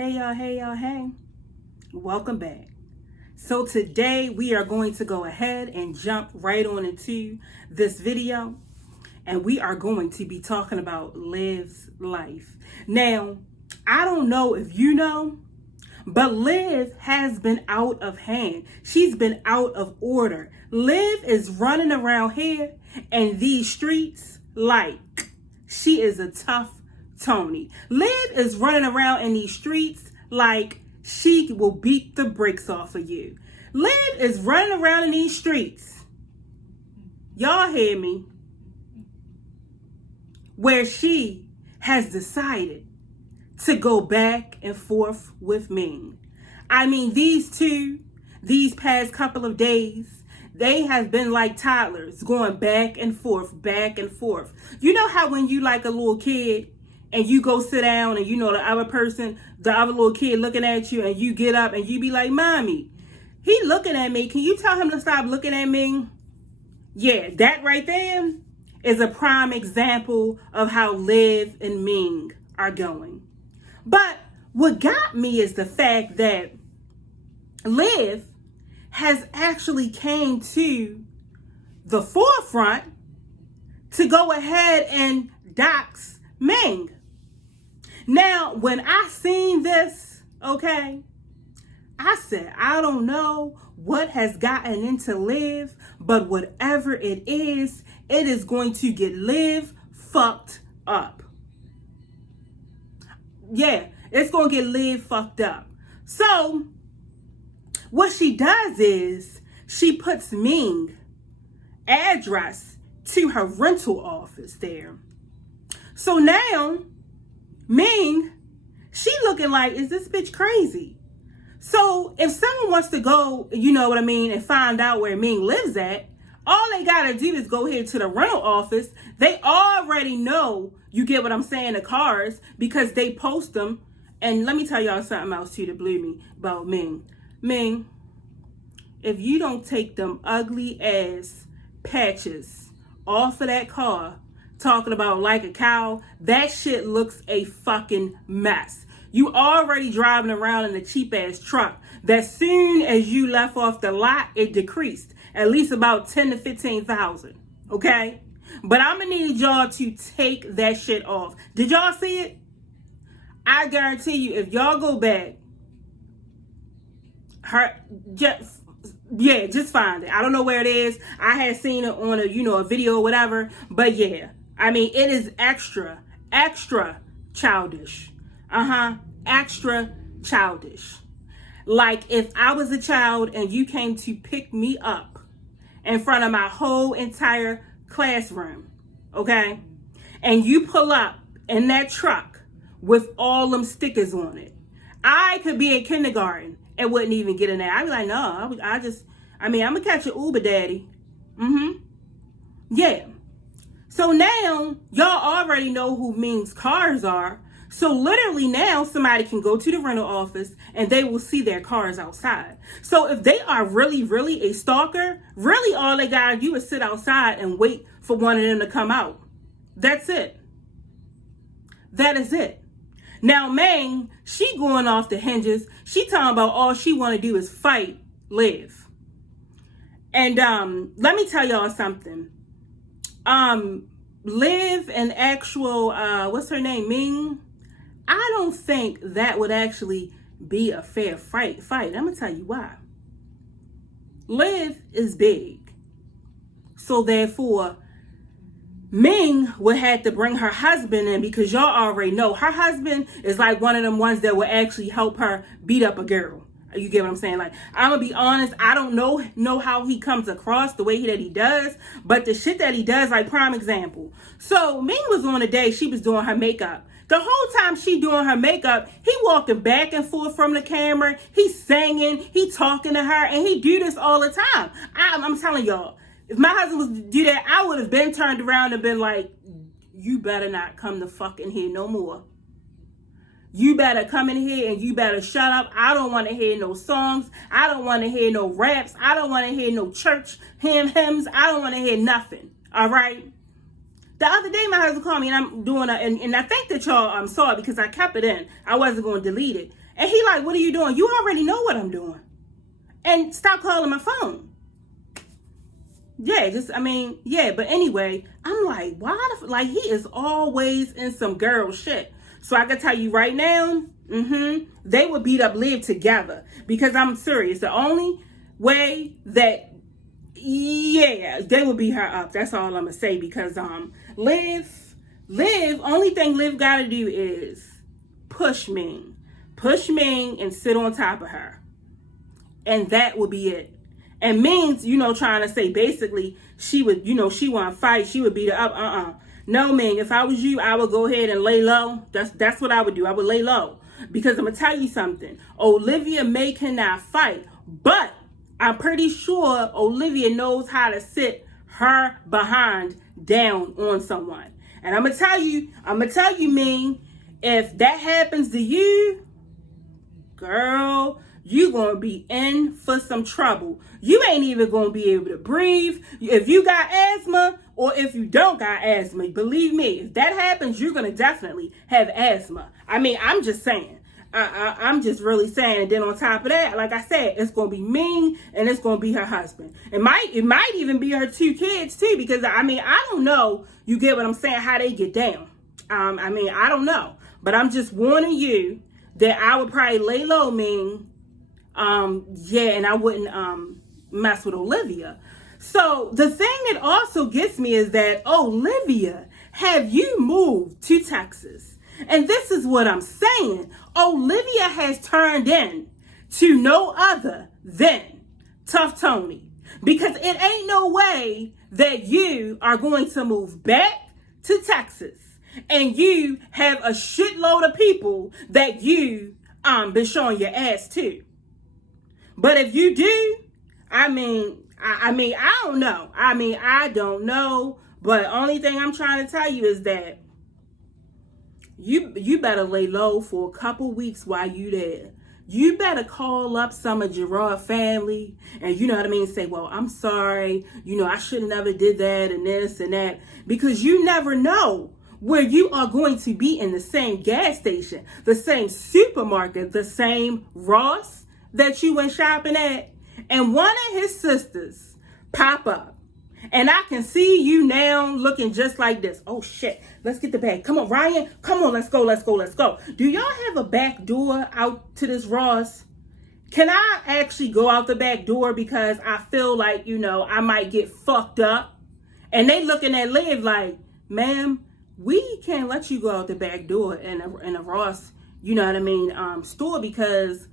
Hey y'all, hey y'all, hey. Welcome back. So today we are going to go ahead and jump right on into this video, and we are going to be talking about Liv's life. Now, I don't know if you know, but Liv has been out of hand. She's been out of order. Liv is running around here in these streets like she is a tough Tony. Liv is running around in these streets like she will beat the brakes off of you. Liv is running around in these streets. Y'all hear me? Where she has decided to go back and forth with Ming. I mean, these past couple of days, they have been like toddlers going back and forth, back and forth. You know how when you like a little kid and you go sit down and you know the other little kid looking at you, and you get up and you be like, "Mommy, he looking at me. Can you tell him to stop looking at me?" Yeah, that right there is a prime example of how Liv and Ming are going. But what got me is the fact that Liv has actually came to the forefront to go ahead and dox Ming. Now, when I seen this, okay, I said, I don't know what has gotten into Liv, but whatever it is going to get Liv fucked up. Yeah, it's going to get Liv fucked up. So, what she does is she puts Ming address to her rental office there. So now, Ming, she looking like, is this bitch crazy? So if someone wants to go, you know what I mean, and find out where Ming lives at, all they gotta do is go here to the rental office. They already know, you get what I'm saying, the cars, because they post them. And let me tell y'all something else too that blew me about Ming. Ming, if you don't take them ugly ass patches off of that car, talking about like a cow, that shit looks a fucking mess. You already driving around in a cheap ass truck that soon as you left off the lot, it decreased at least about 10 to 15,000. Okay, but I'm gonna need y'all to take that shit off. Did y'all see it? I guarantee you, if y'all go back, just find it. I don't know where it is. I had seen it on a video or whatever, but yeah, I mean, it is extra childish. Extra childish. Like if I was a child and you came to pick me up in front of my whole entire classroom, okay? And you pull up in that truck with all them stickers on it. I could be in kindergarten and wouldn't even get in there. I'd be like, no, I'm gonna catch an Uber daddy. Yeah. So now, y'all already know who Ming's cars are. So literally now, somebody can go to the rental office and they will see their cars outside. So if they are really, really a stalker, really all they gotta do is sit outside and wait for one of them to come out. That's it. That is it. Now, Ming, she going off the hinges. She talking about all she want to do is fight Liv. And let me tell y'all something. Liv and actual, what's her name, Ming, I don't think that would actually be a fair fight. I'm going to tell you why. Liv is big. So therefore, Ming would have to bring her husband in, because y'all already know her husband is like one of them ones that will actually help her beat up a girl. You get what I'm saying? Like, I'm gonna be honest, I don't know how he comes across the way that he does, but the shit that he does, like prime example. So Ming was on a day, she was doing her makeup. The whole time she doing her makeup, he walking back and forth from the camera, he's singing, he talking to her, and he do this all the time. I'm telling y'all, if my husband was to do that, I would have been turned around and been like, you better not come to fuck in here no more. You better come in here and you better shut up. I don't want to hear no songs. I don't want to hear no raps. I don't want to hear no church hymns. I don't want to hear nothing. All right? The other day, my husband called me and I'm doing and I think that y'all saw it because I kept it in. I wasn't going to delete it. And he like, what are you doing? You already know what I'm doing. And stop calling my phone. Yeah, but anyway, I'm like, why like he is always in some girl shit. So I can tell you right now, they would beat up Liv together, because I'm serious. The only way that, yeah, they would beat her up. That's all I'm gonna say, because Liv, only thing Liv gotta do is push Ming, and sit on top of her, and that would be it. And Ming's, trying to say basically she would, she want to fight, she would beat her up. No, Ming, if I was you, I would go ahead and lay low. That's what I would do. I would lay low, because I'm gonna tell you something. Olivia May cannot fight, but I'm pretty sure Olivia knows how to sit her behind down on someone. And I'm gonna tell you, Ming, if that happens to you, girl, you gonna be in for some trouble. You ain't even gonna be able to breathe. If you got asthma, or if you don't got asthma, believe me, if that happens, you're gonna definitely have asthma. I'm just saying. I'm just really saying. And then on top of that, like I said, it's gonna be Ming, and it's gonna be her husband. It might even be her 2 kids too, because I don't know. You get what I'm saying? How they get down. I don't know, but I'm just warning you that I would probably lay low, Ming. And I wouldn't mess with Olivia. So the thing that also gets me is that, Olivia, have you moved to Texas? And this is what I'm saying. Olivia has turned in to no other than Tough Tony, because it ain't no way that you are going to move back to Texas and you have a shitload of people that you been showing your ass to. But if you do, I don't know. I don't know. But only thing I'm trying to tell you is that you better lay low for a couple weeks while you there. You better call up some of Gerard family and, say, well, I'm sorry. I should have never did that and this and that. Because you never know where you are going to be in the same gas station, the same supermarket, the same Ross that you went shopping at, and one of his sisters pop up, and I can see you now looking just like this. Oh shit, let's get the bag. Come on, Ryan, come on, let's go. Do y'all have a back door out to this Ross? Can I actually go out the back door, because I feel like, I might get fucked up? And they looking at Liv like, ma'am, we can't let you go out the back door in a Ross, store, because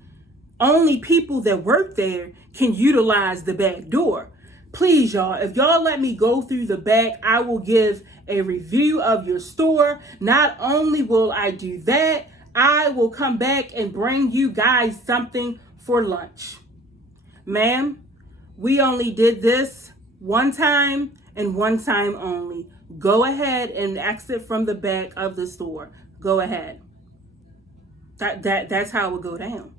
only people that work there can utilize the back door. Please, y'all, if y'all let me go through the back, I will give a review of your store. Not only will I do that, I will come back and bring you guys something for lunch. Ma'am, we only did this one time and one time only. Go ahead and exit from the back of the store. Go ahead. That's how it would go down.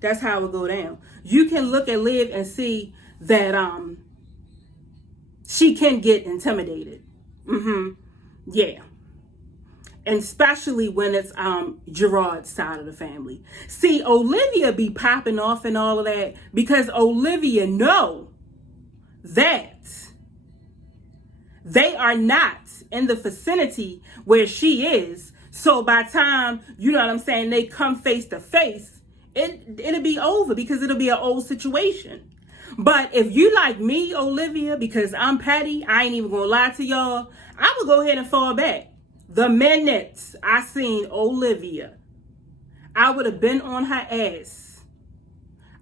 That's how it would go down. You can look at Liv and see that she can get intimidated. Yeah. And especially when it's Gerard's side of the family. See, Olivia be popping off and all of that because Olivia know that they are not in the vicinity where she is. So by the time, they come face to face, it'll be over, because it'll be an old situation. But if you like me, Olivia, because I'm petty, I ain't even gonna lie to y'all, I would go ahead and fall back. The minute I seen Olivia, I would have been on her ass.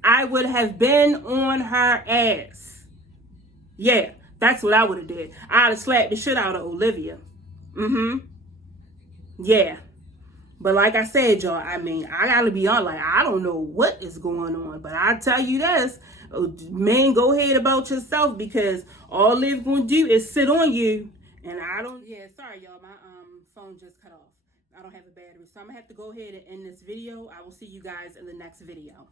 I would have been on her ass. Yeah, that's what I would have did. I'd have slapped the shit out of Olivia. Yeah. But like I said, y'all, I gotta be honest, like, I don't know what is going on. But I tell you this, man, go ahead about yourself, because all they're gonna do is sit on you. And yeah, sorry, y'all, my phone just cut off. I don't have a battery. So I'm gonna have to go ahead and end this video. I will see you guys in the next video.